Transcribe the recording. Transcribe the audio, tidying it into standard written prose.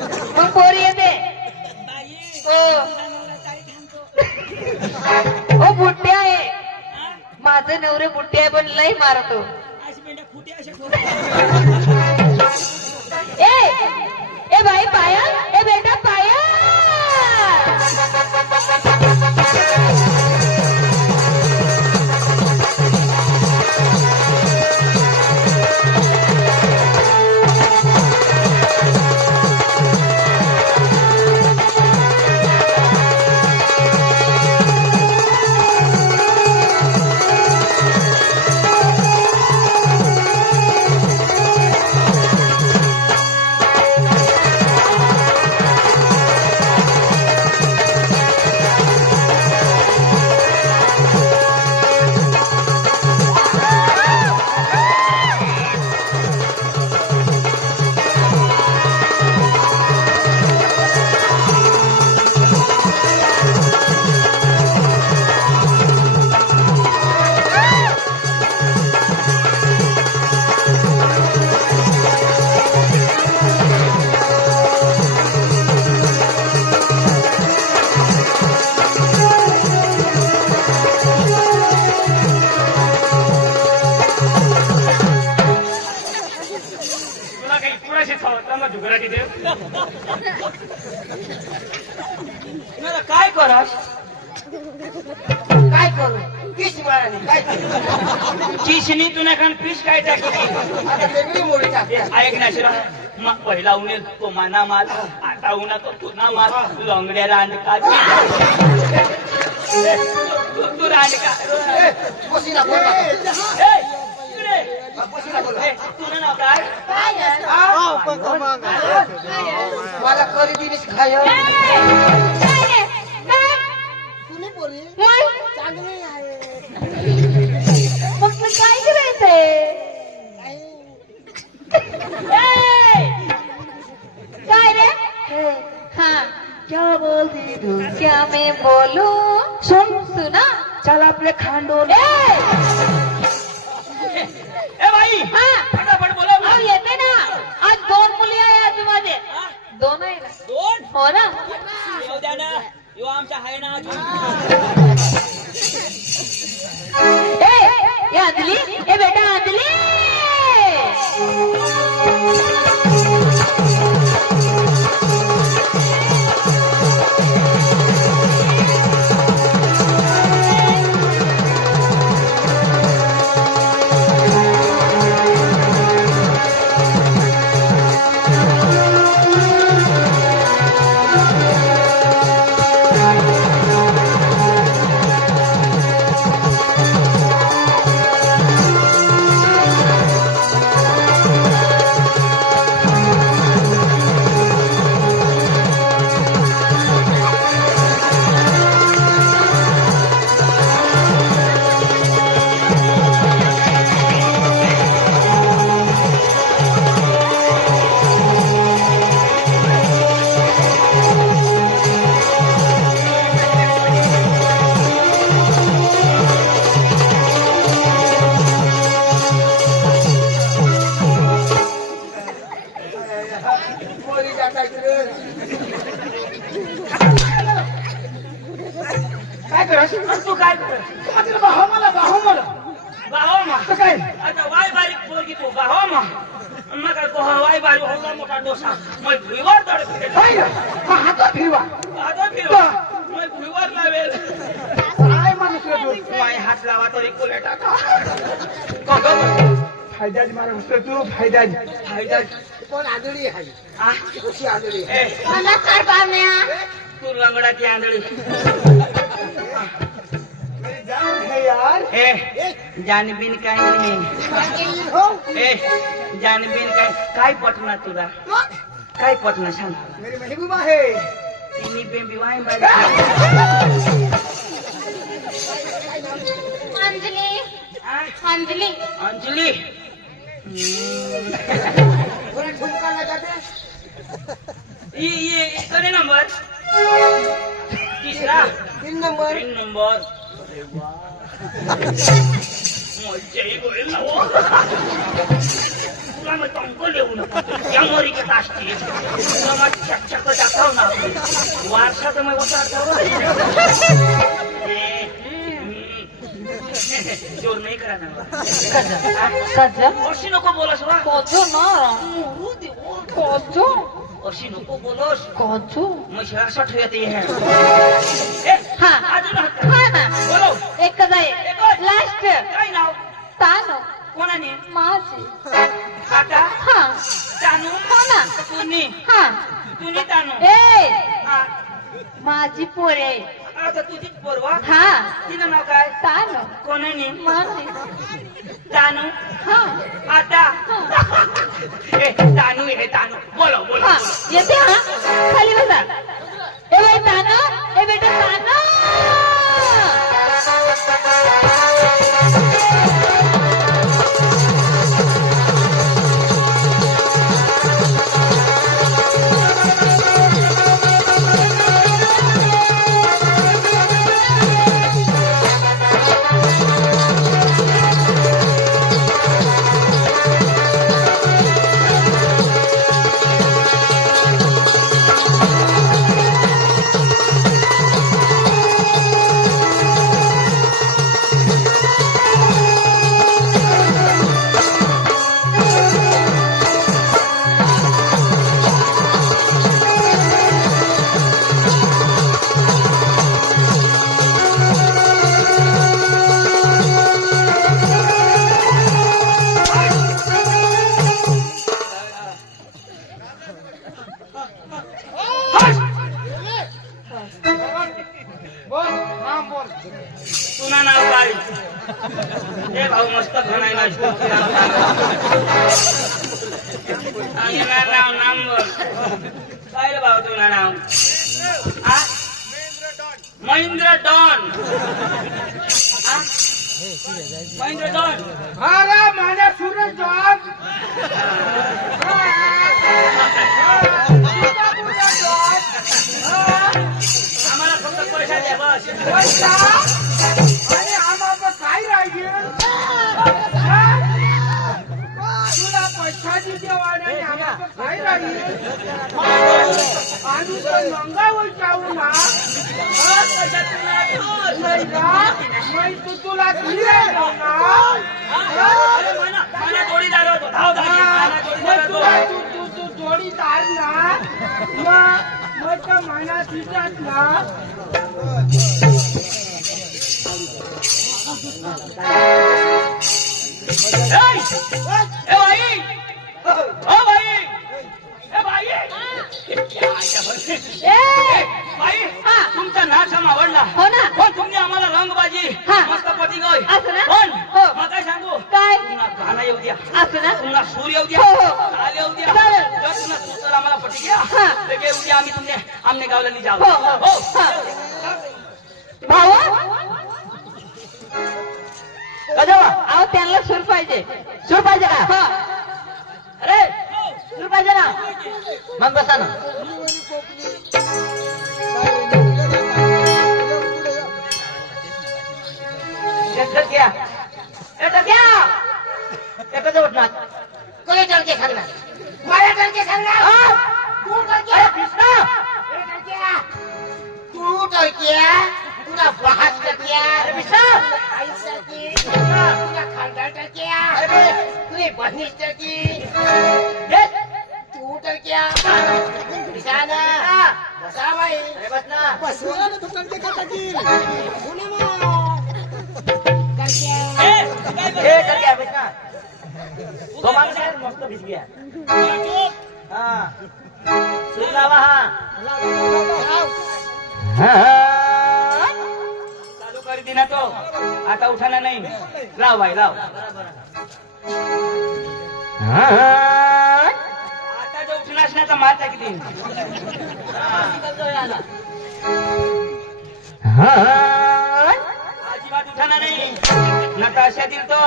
मग पोरी येते हो बुट्टे आहे माझं नवरे बुट्टे आहे पण लई मारतो ए भाई पाया ए बेटा पाया काय करा काय करू किस बाळाने काय करू चिशनी तुला खान पीस काय टाकली आता वेगळी मोडी टाकली ऐक ना शिरा मग पहिला उन्हेल तो माना माल आता उन्हा तो तुना माल लंगड्या रांडका तू रांडका बसीला बोल मला करी दिलीस खाय तुने बोलली चांगली आहे मग तू काय करायचंय काय रे हाँ क्या बोलती तू क्या मैं बोलूं सुन सुना चल आपले खांडोल ए भाई हाँ फटाफट बोला हाँ येते ना आज दोन मुली आहे आजूबाजू दोन आहे ना दोन हो ना येऊ द्या ना यो आमचा आहे ना ए अंजली ए बेटा अंजली काय करस तू काय कर आता बाहो मला बाहो मा काय आता वाय बारीक पोरगी तू बाहो मा मग तो वाय बारीक होला मोठा डोसा मग भुईवर तडके हाय हातात फिरवा आता फिरवा मग भुईवर लावेल काय माणूस रे तू वाय हात लावा तरी कोले टाका फायदाच मारा होतो तू फायदाच पण आंधळी आहे आ कशी आंधळी ए नमस्कार पाहुण्या तू लंगडाची आंधळी जान है यार ए जानबीन काय नाही हो ए जानबीन काय पटना तुला काय पटना सांग मेरी महबूबा है तिन्ही baby y by Anjali Anjali Anjali थोड़ा ठुमका लगाते ये करे नंबर तीसरा 3 नंबर 3 नंबर मजा ही होईल ना वो तुला मग टंक लिहू नको अमेरिकेत असते तुला मग चक्चक दाखव ना वारसा तर मग जोर नाही करा ना अशी नको बोलस वा अशी नको बोलस मग शहरासाठी येते बोलो एकच आहे लास्ट काय नाव तानो कोणाने माझे आता हा तानू हो ना तुनी हा तुनी तानू ए हा, माझी पोरे आता तुझीच पोरवा हा तिनं नाव काय तानो कोणाने माझे तानू हा आता ए तानू हे तानू बोलो बोलो हा बोलो. येते हा खाली बसा ए बाई तानो ए बेटा तानो तुना नाव काय ए भाऊ मस्त म्हणायला नाव नाम बोल काय रे भाऊ तुला नाव आ? महेंद्र डॉन आ? महेंद्र डॉन अरे माझ्या सूरज जॉब आम्हाला फक्त पैसा द्या बस आणि आम्हाला काय राहील तुला पैशाची देवा नाही आम्हाला काय राहील आम्ही तर मंगावर जाऊ ना नाही ना तू तुला दिले ना मला जोडीदार होतो धाव धाव मग तुला तू जोडीदार ना मग महिना दिसत ना ए भाई ओ भाई ए भाई ए भाई हा. तुमचा नाच आम्हाला आवडला हो ना पण तुम्ही आम्हाला रंगबाजी हा. मस्त पटी गय असं ना? पण हो. मला काय सांगू काय तुला गाणं येऊ द्या असं ना तुला सूर येऊ द्या हो, हो. ताल येऊ द्या चालेल. जर तुला सूर आम्हाला पटी घ्या हा. तर घे उद्या आम्ही तुमने आमने गावला ली जाऊ हो, हो. हा. भाऊ अहो त्यांना सूर पाहिजे का अरे सूर पाहिजे ना मग बसा ना एकच उठणार कोणी टळके सांगणार मला टळके सांगणार तू टळके कृष्णा तू टळके तुला बहात टळके कृष्णा आई टळके तुला खानदार टळके तुझे बहिणी टळके तू टळके निशाना बसा बाई बस ना बसवा ना तू टळके का टळके पुणे मग हे कर क्या बेटा तो मांग से मस्त भिज गया हां सुन लावा चालू कर दी ना तो आता उठाना नहीं लाव भाई लाव आता जो उठना असण्याचा मार्ग आहे किती अजिबात उठाना नहीं नताशा दिल तो